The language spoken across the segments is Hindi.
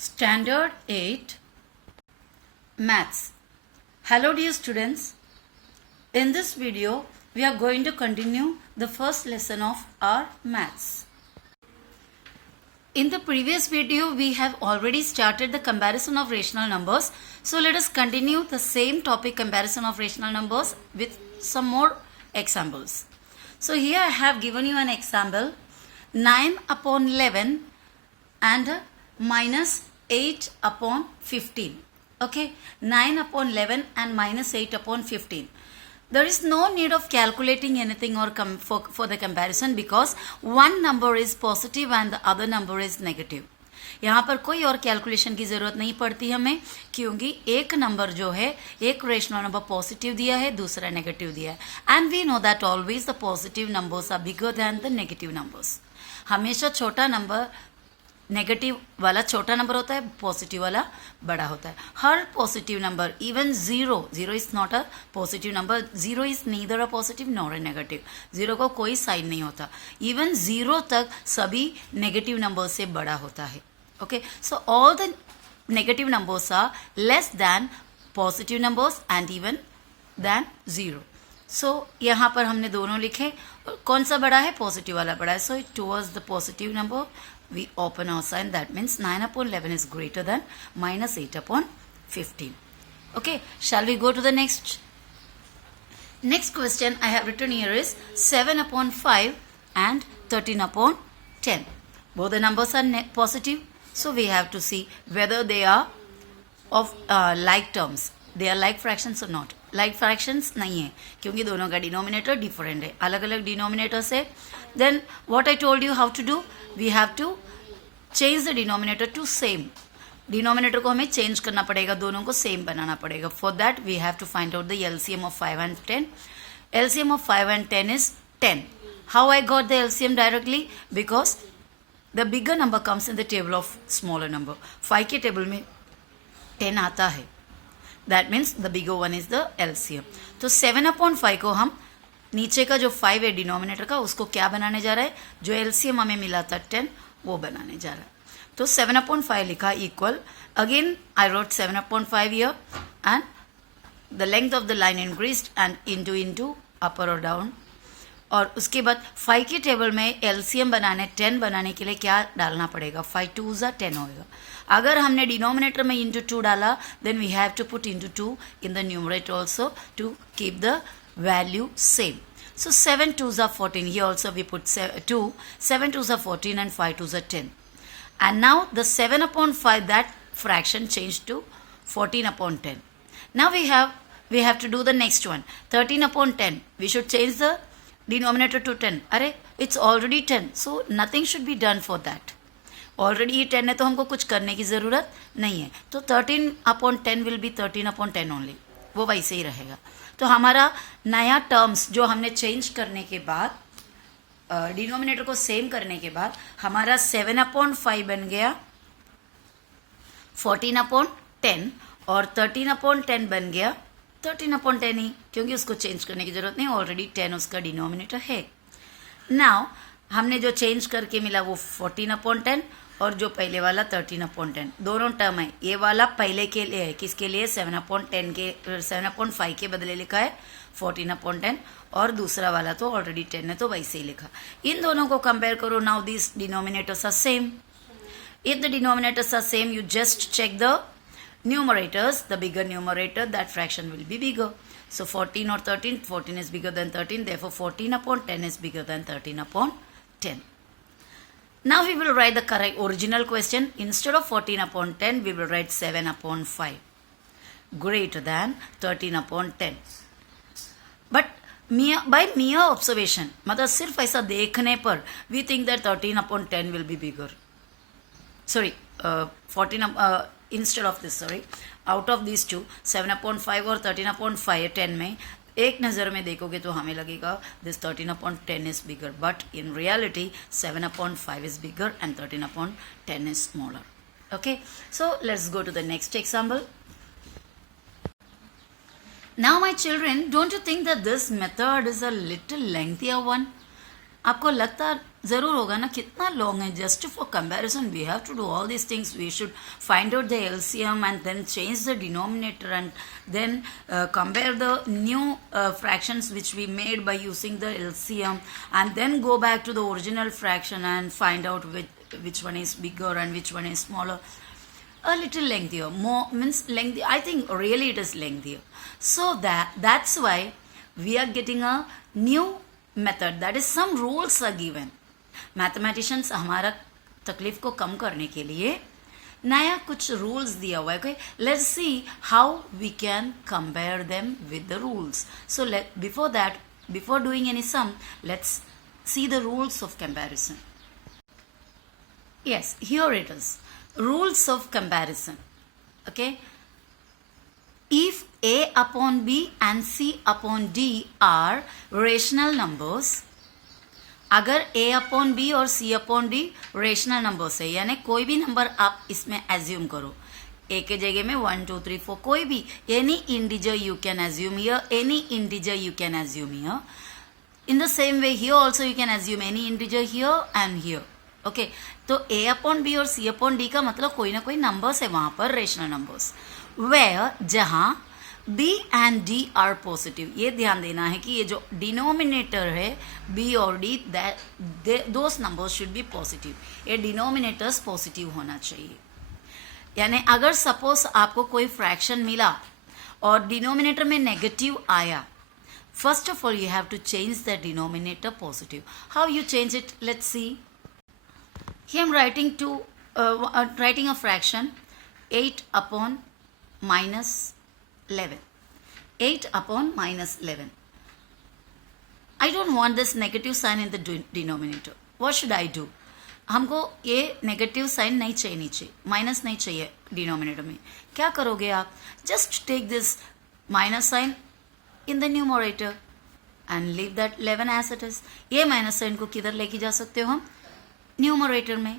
Standard 8 Maths. Hello dear students. In this video we are going to continue the first lesson of our maths. In the previous video we have already started the comparison of rational numbers. So let us continue the same topic, comparison of rational numbers, with some more examples. So here I have given you an example, 9 upon 11 and minus 8 upon 15. Okay, 9 upon 11 and minus 8 upon 15. There is no need of calculating anything or for the comparison because one number is positive and the other number is negative. यहाँ पर कोई और कैलकुलेशन की ज़रूरत नहीं पड़ती हमें, क्योंकि एक नंबर जो है, एक रेशनल नंबर पॉजिटिव दिया है, दूसरा नेगेटिव दिया है. And we know that always the positive numbers are bigger than the negative numbers. हमेशा छोटा नंबर, नेगेटिव वाला छोटा नंबर होता है, पॉजिटिव वाला बड़ा होता है. हर positive number, even zero is not a positive number, zero is neither a positive nor a negative. Zero को कोई साइन नहीं होता. इवन जीरो तक सभी नेगेटिव नंबर से बड़ा होता है. Okay, so all the negative numbers are less than positive numbers and even than zero. So यहाँ पर हमने दोनों लिखे. कौन सा बड़ा है? पॉजिटिव वाला बड़ा है. So towards the positive number we open our sign. That means 9 upon 11 is greater than minus 8 upon 15. Okay, shall we go to the next? Next question I have written here is 7 upon 5 and 13 upon 10. Both the numbers are positive. So we have to see whether they are of like terms. They are like fractions or not. Like fractions नहीं है, क्योंकि दोनों का डिनोमिनेटर डिफरेंट है, अलग अलग डिनोमिनेटर्स है. Then what I told you how to do, we have to change the denominator to same. Denominator को हमें चेंज करना पड़ेगा, दोनों को सेम बनाना पड़ेगा. For that we have to find out the LCM of 5 and 10. LCM of 5 and 10 is 10. How I got the LCM directly? Because the bigger number comes in the table of smaller number. 5 के टेबल में 10 आता है. That means the bigger one is the LCM. तो 7 upon 5 को हम नीचे का जो 5 है डिनोमिनेटर का, उसको क्या बनाने जा रहा है? जो LCM हमें मिला था 10, वो बनाने जा रहा है. तो 7 upon 5 लिखा equal. Again I wrote 7 upon 5 here and the length of the line increased and into upper or down. और उसके बाद 5 के टेबल में LCM बनाने 10 बनाने के लिए क्या डालना पड़ेगा? 5 2s are 10 होएगा. अगर हमने डिनोमिनेटर में into 2 डाला, then we have to put into 2 in the numerator also to keep the value same. So 7 2s are 14. Here also we put 2. 7 2s are 14 and 5 2s are 10. And now the 7 upon 5, that fraction changed to 14 upon 10. Now we have to do the next one. 13 upon 10. We should change the denominator to 10. अरे it's already 10, so nothing should be done for that. Already ये 10 है तो हमको कुछ करने की ज़रूरत नहीं है. तो 13 upon 10 will be 13 upon 10 only. वो वैसे ही रहेगा. तो हमारा नया टर्म्स जो हमने चेंज करने के बाद, डिनोमिनेटर को सेम करने के बाद, हमारा 7 upon 5 बन गया 14 upon 10 और 13 upon 10 बन गया 13 upon 10 ही, क्योंकि उसको चेंज करने की ज़रूरत नहीं, ऑलरेडी 10 उसका डिनोमिनेटर है. नाउ हमने जो चेंज करके मिला वो 14 upon 10 और जो पहले वाला 13 upon 10. दोनों टर्म है. ये वाला पहले के लिए है, किसके लिए? 7 upon 10 के, 7 upon 5 के बदले लिखा है 14 upon 10, और दूसरा वाला तो ऑलरेडी 10 है तो वैसे ही लिखा. इन दोनों को कंपेयर करो. Now this denominators are same. If the denominators are same, you just check the numerators. The bigger numerator, that fraction will be bigger. So 14 or 13, 14 is bigger than 13, therefore 14 upon 10 is bigger than 13 upon 10. Now we will write the correct original question. Instead of 14 upon 10, we will write 7 upon 5 greater than 13 upon 10. But by mere observation, मतलब सिर्फ ऐसा देखने पर, we think that 13 upon 10 will be bigger. Sorry, 14 instead of this, sorry, out of these two, 7 upon 5 और 13 upon 5 10 में एक नज़र में देखोगे तो हमें लगेगा this 13 upon 10 is bigger, but in reality 7 upon 5 is bigger and 13 upon 10 is smaller. Okay, so let's go to the next example. Now my children, don't you think that this method is a little lengthier one? आपको लगता ज़रूर होगा ना, कितना लॉन्ग है. Just for comparison we have to do all this things. We should find out the LCM and then change the denominator and then compare the new fractions which we made by using the LCM, and then go back to the original fraction and find out which one is bigger and which one is smaller. A little lengthier, more means lengthy. I think really it is lengthier. So that's why we are getting a new method, that is some rules are given. Mathematicians हमारा तकलीफ को कम करने के लिए नया कुछ रूल्स दिया हुआ है. Okay, let's see how we can compare them with the rules. So before that, before doing any sum, let's see the rules of comparison. Yes, here it is. Rules of comparison. Okay. If A upon B and C upon D are rational numbers, अगर A अपॉन B और C upon D rational numbers है, यानी कोई भी नंबर आप इसमें एज्यूम करो. A के जगह में 1 2 3 4 कोई भी any integer you can assume here, any integer you can assume here. In the same way here also you can assume any integer here and here. Okay, तो A अपॉन B और C अपॉन D का मतलब कोई ना कोई नंबर्स है वहां पर, रेशनल नंबर्स, वेयर जहां B and D are positive. ये ध्यान देना है कि ये जो डिनोमिनेटर है B और D, those numbers should be positive. ये डिनोमिनेटर्स पॉजिटिव होना चाहिए. यानी अगर सपोज आपको कोई फ्रैक्शन मिला और डिनोमिनेटर में नेगेटिव आया, first of all you have to change the denominator positive. How you change it, let's see. Here I am writing a fraction 8 upon minus 11. 8 upon minus 11. I don't want this negative sign in the denominator. What should I do? हमको ये नेगेटिव साइन नहीं चाहिए, नीचे माइनस नहीं चाहिए डिनोमिनेटर में. क्या करोगे आप? Just take this minus sign in the numerator and leave that 11 as it is. ये माइनस साइन को किधर लेके जा सकते हो हम? न्यूमरेटर में.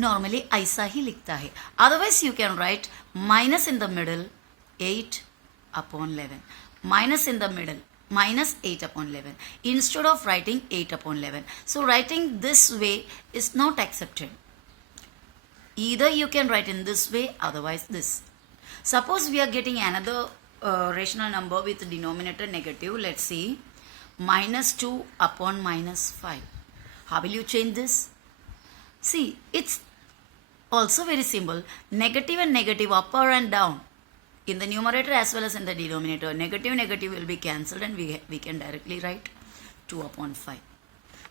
नॉर्मली ऐसा ही लिखता है. Otherwise you can write minus in the middle 8 upon 11. Minus in the middle, minus 8 upon 11. Instead of writing 8 upon 11. So writing this way is not accepted. Either you can write in this way, otherwise this. Suppose we are getting another rational number with denominator negative. Let's see. Minus 2 upon minus 5. How will you change this? See, it's also very simple. Negative and negative, upper and down. In the numerator as well as in the denominator, negative will be cancelled and we can directly write 2 upon 5.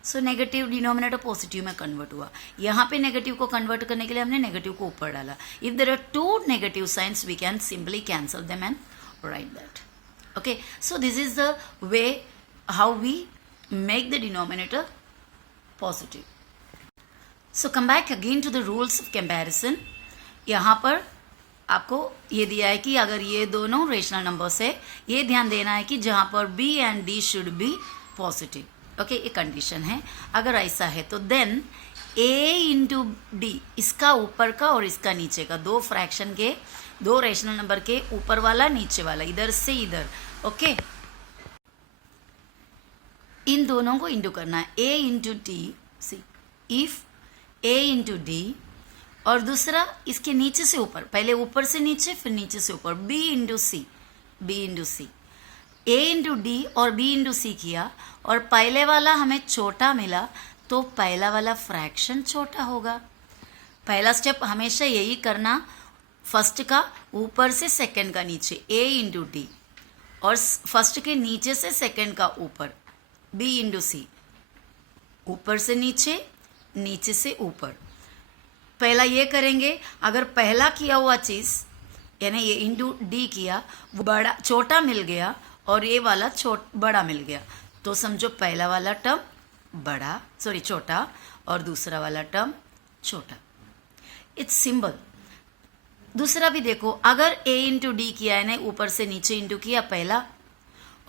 So negative denominator positive में कन्वर्ट हुआ. यहाँ पे नेगेटिव को कन्वर्ट करने के लिए हमने नेगेटिव को ऊपर डाला. If there are two negative signs we can simply cancel them and write that. Okay, so this is the way how we make the denominator positive. So come back again to the rules of comparison. यहाँ पर आपको ये दिया है कि अगर ये दोनों रेशनल नंबर्स है, ये ध्यान देना है कि जहां पर B and D should be positive. Okay, ये कंडीशन है. अगर ऐसा है तो देन A इंटू D, इसका ऊपर का और इसका नीचे का, दो फ्रैक्शन के, दो रेशनल नंबर के ऊपर वाला नीचे वाला, इधर से इधर. ओके, इन दोनों को इंटू करना है. A into D. See, if A into D और दूसरा इसके नीचे से ऊपर, पहले ऊपर से नीचे फिर नीचे से ऊपर, B into C. B into C, A into D और B इंटू सी किया और पहले वाला हमें छोटा मिला तो पहला वाला फ्रैक्शन छोटा होगा. पहला स्टेप हमेशा यही करना, फर्स्ट का ऊपर से सेकंड का नीचे A इंटू D और फर्स्ट के नीचे से सेकंड का ऊपर B इंटू सी. ऊपर से नीचे, नीचे से ऊपर. पहला ये करेंगे. अगर पहला किया हुआ चीज़ यानी ये इंटू डी किया, वो बड़ा छोटा मिल गया और ये वाला बड़ा मिल गया, तो समझो पहला वाला टर्म बड़ा, सॉरी छोटा, और दूसरा वाला टर्म छोटा. It's simple. दूसरा भी देखो, अगर ए इंटू डी किया है ना, ऊपर से नीचे इंटू किया पहला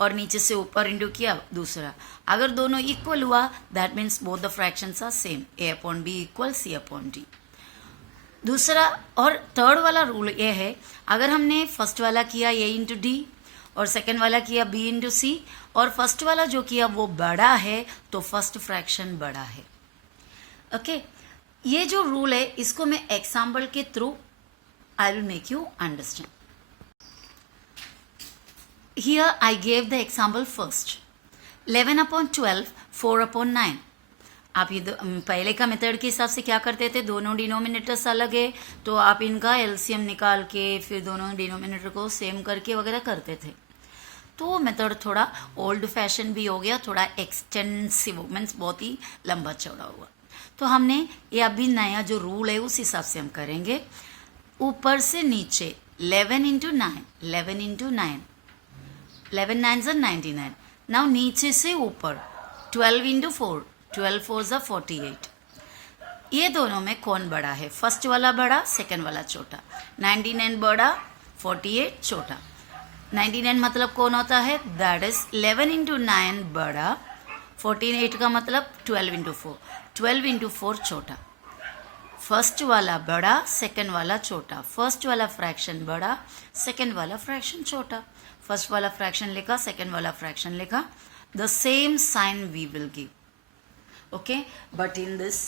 और नीचे से ऊपर इंटू किया दूसरा, अगर दोनों इक्वल हुआ that means both the fractions are same. A upon B equal C upon D. दूसरा और थर्ड वाला रूल ये है, अगर हमने फर्स्ट वाला किया ए इंटू डी और सेकेंड वाला किया बी इंटू सी और फर्स्ट वाला जो किया वो बड़ा है तो फर्स्ट फ्रैक्शन बड़ा है. ओके, ये जो रूल है इसको मैं एग्जाम्पल के through I will make you understand. Here I gave the example first. 11 upon 12, 4 upon 9. आप ये पहले का मेथड के हिसाब से क्या करते थे, दोनों डिनोमिनेटर्स अलग है तो आप इनका एलसीएम निकाल के फिर दोनों डिनोमिनेटर को सेम करके वगैरह करते थे. तो वो मेथड थोड़ा ओल्ड फैशन भी हो गया, थोड़ा एक्सटेंसिव, मीन्स बहुत ही लंबा चौड़ा हुआ. तो हमने ये अभी नया जो रूल है उस हिसाब से हम करेंगे. ऊपर से नीचे 11 into 9, 11 into 9, 11 9s are 99. Now नीचे से ऊपर 12 इंटू 4, 12 4s are 48. ये दोनों में कौन बड़ा है, फर्स्ट वाला बड़ा, सेकंड वाला छोटा. 99 बड़ा, 48 छोटा. 99 मतलब कौन होता है, दैट इज 11 इंटू 9 बड़ा, 48 का मतलब 12 इंटू 4, 12 इंटू 4 छोटा. फर्स्ट वाला बड़ा, सेकंड वाला छोटा. फर्स्ट वाला फ्रैक्शन बड़ा, सेकंड वाला फ्रैक्शन छोटा. फर्स्ट वाला फ्रैक्शन लिखा, सेकंड वाला फ्रैक्शन लिखा. The same sign we will give. Okay, but in this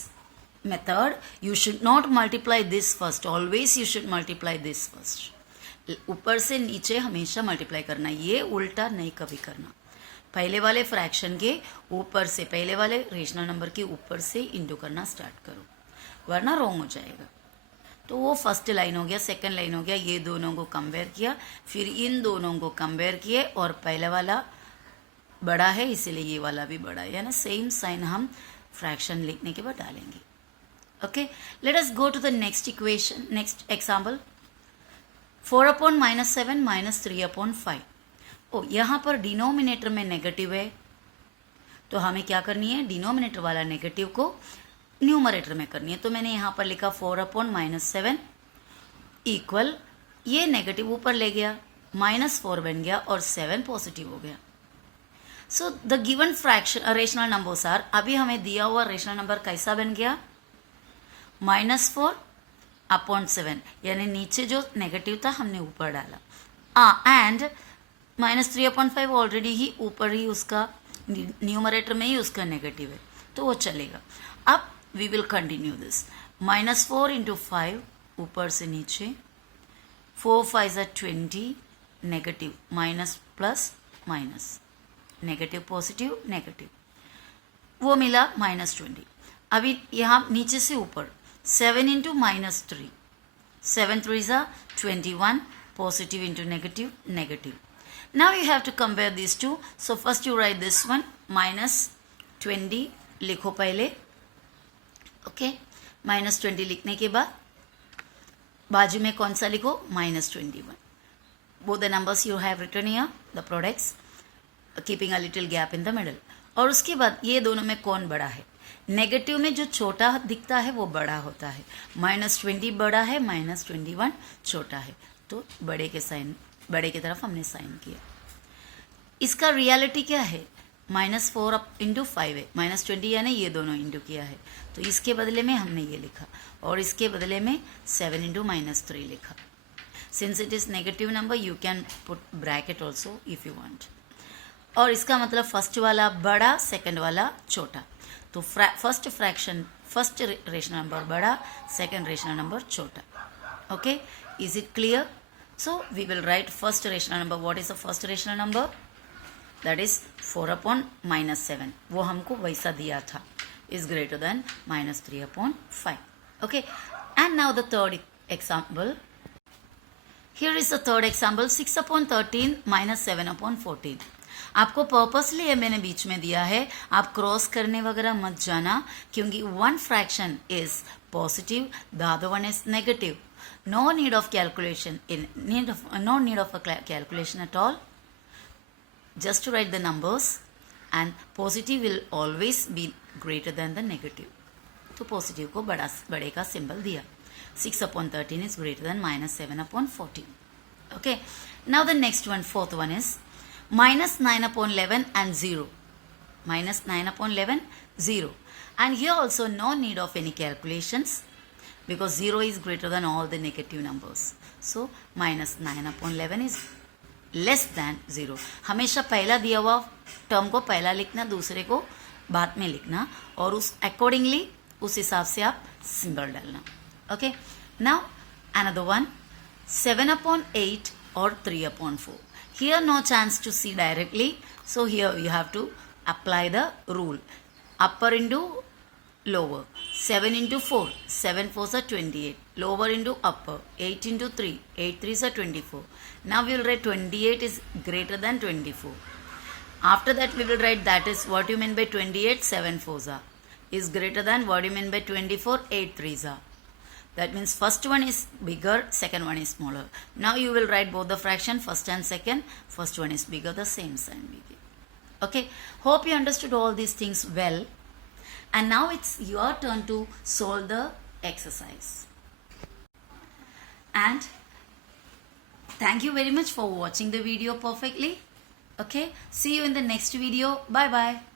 method you should not multiply this first, always you should multiply this first. ऊपर से नीचे हमेशा मल्टीप्लाई करना, ये उल्टा नहीं कभी करना. पहले वाले फ्रैक्शन के ऊपर से, पहले वाले रेशनल नंबर के ऊपर से इंटू करना स्टार्ट करो, वरना रॉन्ग हो जाएगा. तो वो फर्स्ट लाइन हो गया, सेकंड लाइन हो गया, ये दोनों को कंपेयर किया, फिर इन दोनों को कंपेयर किए और पहले वाला बड़ा है इसीलिए ये वाला भी बड़ा है ना. सेम साइन हम फ्रैक्शन लिखने के बाद डालेंगे. ओके, let us go to the next equation, next example. 4 upon -7 -3 upon 5. Oh, यहाँ पर डिनोमिनेटर में नेगेटिव है तो हमें क्या करनी है, डिनोमिनेटर वाला नेगेटिव को न्यूमरेटर में करनी है. तो मैंने यहाँ पर लिखा 4 अपॉन -7 इक्वल, ये नेगेटिव ऊपर ले गया, -4 बन गया और 7 पॉजिटिव हो गया. So the given fraction rational numbers are, अभी हमें दिया हुआ रेशनल नंबर कैसा बन गया, -4 अपॉन 7, यानी नीचे जो नेगेटिव था हमने ऊपर डाला. एंड -3 अपॉन 5 ऑलरेडी ही ऊपर ही उसका न्यूमरेटर में ही उसका नेगेटिव है तो वो चलेगा. अब we will continue this. -4 into 5 ऊपर से नीचे, 4 5s are 20, negative, minus plus minus, negative positive negative, वो मिला -20. अभी यहाँ नीचे से ऊपर 7 into -3, 7 3s are 21, positive into negative negative. Now you have to compare these two. So first you write this one, -20 लिखो पहले. ओके, -20 लिखने के बाद बाजू में कौन सा लिखो, -21. Both the numbers you have written here, the products, keeping a little gap in the middle. और उसके बाद ये दोनों में कौन बड़ा है, नेगेटिव में जो छोटा दिखता है वो बड़ा होता है. -20 बड़ा है, -21 छोटा है, तो बड़े के साइन, बड़े की तरफ हमने साइन किया. इसका रियलिटी क्या है, -4 इंटू 5 है, -20 यानी ये दोनों इंटू किया है तो इसके बदले में हमने ये लिखा और इसके बदले में 7 इंटू -3 लिखा. Since it is negative number you can put bracket also if you want. और इसका मतलब फर्स्ट वाला बड़ा, सेकंड वाला छोटा. तो first fraction, first rational number बड़ा, सेकंड रेशनल नंबर छोटा. Okay, is it clear? So we will write first rational number. What is the first rational number, that is 4 upon -7, वो हमको वैसा दिया था, is greater than -3 upon 5. Okay, and now the third example. Here is the third example, 6 upon 13 -7 upon 14. आपको पर्पसली ये मैंने बीच में दिया है, आप क्रॉस करने वगैरह मत जाना क्योंकि one fraction is positive, the other one is negative. No need of calculation, no need of a calculation at all. Just to write the numbers, and positive will always be greater than the negative. तो positive को बड़े का symbol दिया. 6 upon 13 is greater than -7 upon 14. Okay, now the next one, fourth one is -9 upon 11 and 0. -9 upon 11, 0. And here also no need of any calculations because 0 is greater than all the negative numbers. So -9 upon 11 is less than 0. हमेशा पहला दिया हुआ टर्म को पहला लिखना, दूसरे को बाद में लिखना और उस अकॉर्डिंगली उस हिसाब से आप सिंबल डालना. Okay, now another one, 7/8 or 3/4. Here no chance to see directly, so here you have to apply the rule. Upper into lower, 7 into 4, 7 4s are 28, lower into upper, 8 into 3, 8 3s are 24. Now we will write 28 is greater than 24. After that we will write that is what you mean by 28, 7 4s are is greater than what you mean by 24, 8 3s are. That means first one is bigger, second one is smaller. Now you will write both the fraction, first and second. First one is bigger, the same sign we give. Okay, hope you understood all these things well. And now it's your turn to solve the exercise. And thank you very much for watching the video perfectly. Okay, see you in the next video. Bye bye.